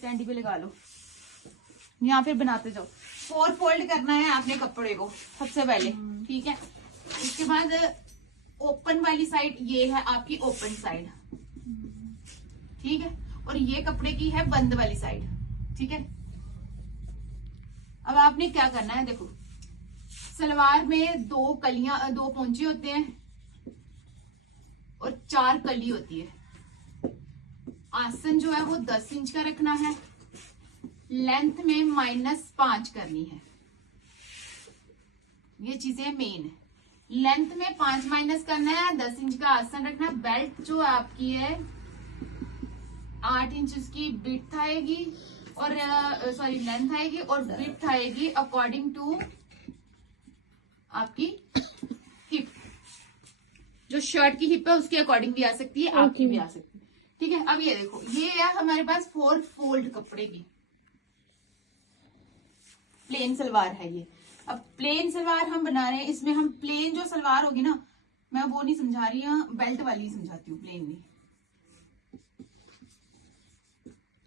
Standi पे लगा लो, यहाँ फिर बनाते जाओ। 4 फोल्ड करना है आपने कपड़े को सबसे पहले, ठीक है। इसके बाद ओपन वाली साइड ये है आपकी ओपन साइड, ठीक है, और ये कपड़े की है बंद वाली साइड, ठीक है। अब आपने क्या करना है, देखो सलवार में 2 कलियां, 2 पोंचे होते हैं और 4 कली होती है। आसन जो है वो 10 इंच का रखना है, लेंथ में -5 करनी है, ये चीजें मेन है। लेंथ में 5 माइनस करना है, 10 इंच का आसन रखना है। बेल्ट जो आपकी है 8 इंच उसकी विड्थ आएगी और सॉरी लेंथ आएगी और विड्थ आएगी अकॉर्डिंग टू आपकी हिप, जो शर्ट की हिप है उसके अकॉर्डिंग भी आ सकती है, आपकी भी आ सकती है, ठीक है। अब ये देखो, ये है हमारे पास 4 फोल्ड कपड़े की प्लेन सलवार है ये। अब प्लेन सलवार हम बना रहे हैं, इसमें हम प्लेन जो सलवार होगी ना, मैं वो नहीं समझा रही हूँ, बेल्ट वाली समझाती हूँ, प्लेन नहीं,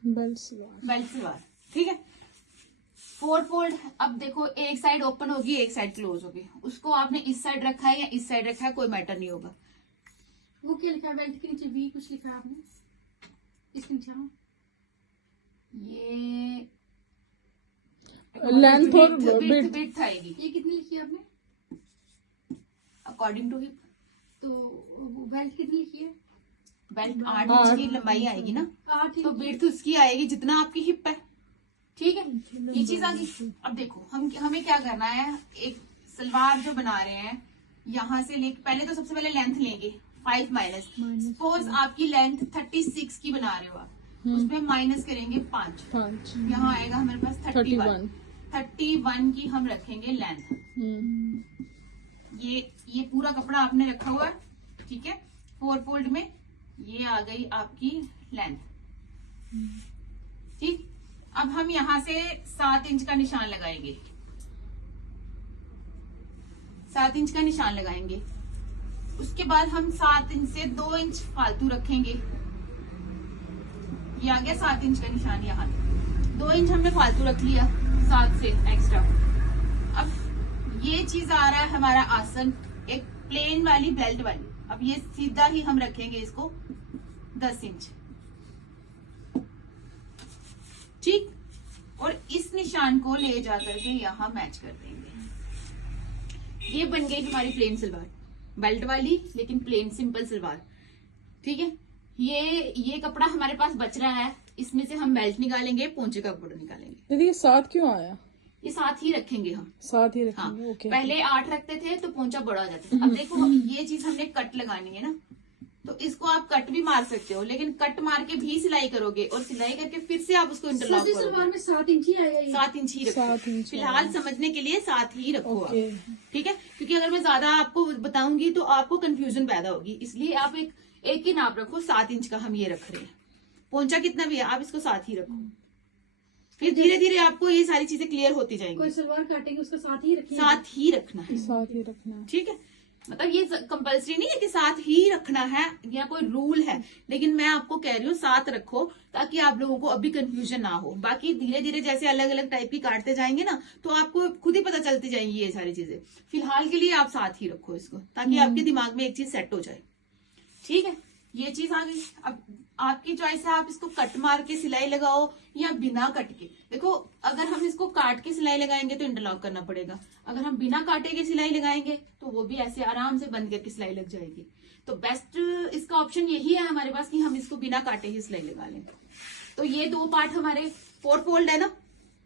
बेल्ट सलवार, ठीक है। 4 फोल्ड। अब देखो एक साइड ओपन होगी, एक साइड क्लोज होगी, उसको आपने इस साइड रखा है या इस साइड रखा है कोई मैटर नहीं होगा। वो क्या लिखा है बेल्ट के नीचे, भी कुछ लिखा है आपने इसके नीचे? ये लेंथ और विड्थ आएगी। ये कितनी लिखी है आपने? According to hip. तो बेल्ट कितनी लिखी है? बेल्ट 8 इंच की लंबाई आएगी ना, 8 तो विड्थ उसकी आएगी जितना आपकी हिप है, ठीक है। ये चीज आ गई। अब देखो हमें क्या करना है, एक सलवार जो बना रहे हैं यहाँ से लेके, पहले तो सबसे पहले लेंथ लेंगे 5 माइनस। सपोज आपकी लेंथ 36 की बना रहे हो आप, उसमें माइनस करेंगे 5, यहाँ आएगा हमारे पास 31 की हम रखेंगे लेंथ। ये पूरा कपड़ा आपने रखा हुआ है, ठीक है, 4 फोल्ड में, ये आ गई आपकी लेंथ, ठीक। अब हम यहाँ से 7 इंच का निशान लगाएंगे, 7 इंच का निशान लगाएंगे। उसके बाद हम 7 इंच से 2 इंच फालतू रखेंगे, ये आ गया 7 इंच का निशान, यहाँ 2 इंच हमने फालतू रख लिया 7 से एक्स्ट्रा। अब ये चीज आ रहा है हमारा आसन, एक प्लेन वाली बेल्ट वाली। अब ये सीधा ही हम रखेंगे इसको 10 इंच, ठीक, और इस निशान को ले जाकर के यहाँ मैच कर देंगे। ये बन गई हमारी प्लेन सलवार, बेल्ट वाली लेकिन प्लेन सिंपल सलवार, ठीक है। ये कपड़ा हमारे पास बच रहा है, इसमें से हम बेल्ट निकालेंगे, पोंचे का कपड़ा निकालेंगे। दीदी ये 7 क्यों आया? ये 7 ही रखेंगे हम, 7 ही रखेंगे। हाँ, ओके। पहले 8 रखते थे तो पोंचा बड़ा हो जाता था। अब देखो ये चीज हमने कट लगानी है ना, तो इसको आप कट भी मार सकते हो, लेकिन कट मार के भी सिलाई करोगे और सिलाई करके फिर से आप उसको इंटरलॉक करोगे। सलवार में 7 इंच ही आएगा, 7 इंच ही रखो 7 इंच फिलहाल, समझने के लिए 7 ही रखो आप, ओके। ठीक है। क्योंकि अगर मैं ज्यादा आपको बताऊंगी तो आपको कंफ्यूजन पैदा होगी, इसलिए आप एक ही नाप रखो। 7 इंच का हम ये रख रहे हैं, पोंचा कितना भी है आप इसको 7 ही रखो, फिर धीरे धीरे आपको ये सारी चीजें क्लियर होती जाएंगी। कोई सलवार काटेंगे उसका 7 ही रखेंगे, 7 ही रखना है, 7 ही रखना है, ठीक है। मतलब ये कंपल्सरी नहीं है कि 7 ही रखना है या कोई रूल है, लेकिन मैं आपको कह रही हूँ 7 रखो ताकि आप लोगों को अभी कंफ्यूजन ना हो। बाकी धीरे धीरे जैसे अलग अलग टाइप की काटते जाएंगे ना, तो आपको खुद ही पता चलती जाएंगी ये सारी चीजें। फिलहाल के लिए आप 7 ही रखो इसको, ताकि आपके दिमाग में एक चीज सेट हो जाए, ठीक है। ये चीज आ गई। अब आपकी चॉइस है, आप इसको कट मार के सिलाई लगाओ या बिना कट के। देखो अगर हम इसको काट के सिलाई लगाएंगे तो इंटरलॉक करना पड़ेगा, अगर हम बिना काटे के सिलाई लगाएंगे तो वो भी ऐसे आराम से बंद करके सिलाई लग जाएगी। तो बेस्ट इसका ऑप्शन यही है हमारे पास कि हम इसको बिना काटे ही सिलाई लगा लें। तो ये 2 पार्ट हमारे 4 फोल्ड है ना,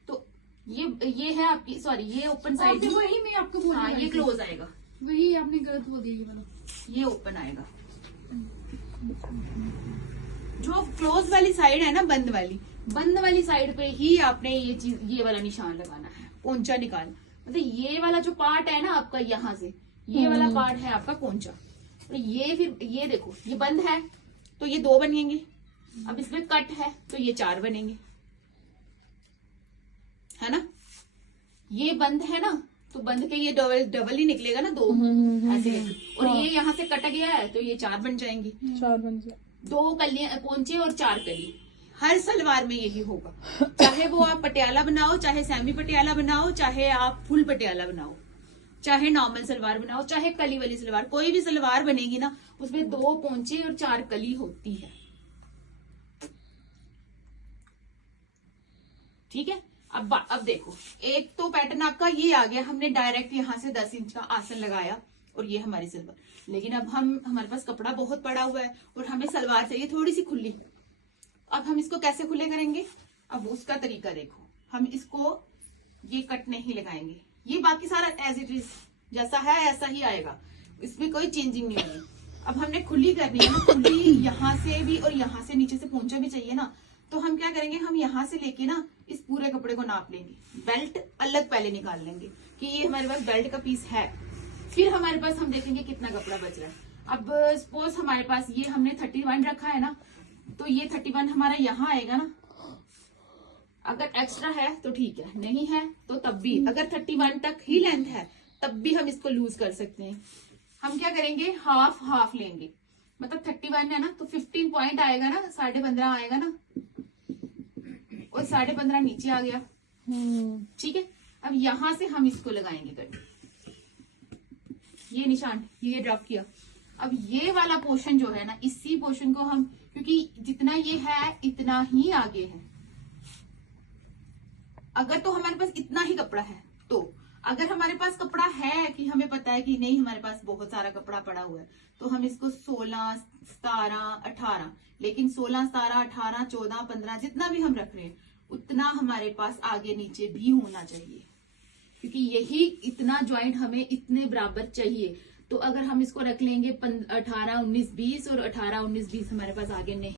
तो ये है आपकी, सॉरी ये ओपन साइड, वही मैं आपको बोल हाँ, ये क्लोज आएगा, वही आपने गलत बोल दिया, ये ओपन आएगा। जो क्लोज वाली साइड है ना, बंद वाली साइड पे ही आपने ये वाला निशान लगाना है, पोंचा निकाल, मतलब ये वाला जो पार्ट है ना आपका, यहाँ से ये वाला पार्ट है आपका पोंचा। तो ये फिर ये देखो ये बंद है तो ये 2 बनेंगे, अब इसमें कट है तो ये 4 बनेंगे, है ना। ये बंद है ना, तो बंद के ये डबल ही निकलेगा ना, 2 ऐसे, और ये यहाँ से कट गया है तो ये 4 बन जाएंगी, 4 बन जाए, 2 कलियां पोंचे और 4 कली। हर सलवार में यही होगा, चाहे वो आप पटियाला बनाओ, चाहे सेमी पटियाला बनाओ, चाहे आप फुल पटियाला बनाओ, चाहे नॉर्मल सलवार बनाओ, चाहे कली वाली सलवार, कोई भी सलवार बनेगी ना उसमें 2 पोंचे और 4 कली होती है। ठीक है। अब देखो, एक तो पैटर्न आपका ये आ गया, हमने डायरेक्ट यहाँ से 10 इंच का आसन लगाया और ये हमारी सलवार। लेकिन अब हमारे पास कपड़ा बहुत पड़ा हुआ है और हमें सलवार चाहिए थोड़ी सी खुली। अब हम इसको कैसे खुले करेंगे? अब उसका तरीका देखो, हम इसको ये कट नहीं लगाएंगे, ये बाकी सारा एज इट इज जैसा है ऐसा ही आएगा, इसमें कोई चेंजिंग नहीं होगी। अब हमने खुली करनी है ना, खुली यहाँ से भी और यहाँ से नीचे से पोंचा भी चाहिए ना, तो हम क्या करेंगे, हम यहाँ से लेके ना इस पूरे कपड़े को नाप लेंगे, बेल्ट अलग पहले निकाल लेंगे कि ये हमारे पास बेल्ट का पीस है, फिर हमारे पास हम देखेंगे कितना कपड़ा बच रहा है। अब सपोज हमारे पास ये हमने 31 रखा है ना, तो ये 31 हमारा यहाँ आएगा ना, अगर एक्स्ट्रा है तो ठीक है, नहीं है तो तब भी, अगर 31 तक ही लेंथ है तब भी हम इसको लूज कर सकते हैं। हम क्या करेंगे, हाफ हाफ लेंगे, मतलब 31 है ना तो 15 पॉइंट आएगा ना, 15.5 आएगा ना, और 15.5 नीचे आ गया। ठीक है। अब यहां से हम इसको लगाएंगे कट, ये निशान ये ड्रॉप किया। अब ये वाला पोर्शन जो है ना, इसी पोर्शन को हम, क्योंकि जितना ये है इतना ही आगे है, अगर तो हमारे पास इतना ही कपड़ा है, तो अगर हमारे पास कपड़ा है कि हमें पता है कि नहीं हमारे पास बहुत सारा कपड़ा पड़ा हुआ है, तो हम इसको 16, 17, 18, लेकिन 16, 17, 18, 14, 15 जितना भी हम रख रहे हैं उतना हमारे पास आगे नीचे भी होना चाहिए, क्योंकि यही इतना ज्वाइंट हमें इतने बराबर चाहिए। तो अगर हम इसको रख लेंगे 18, 19, 20 और 18, 19, 20 हमारे पास आगे नहीं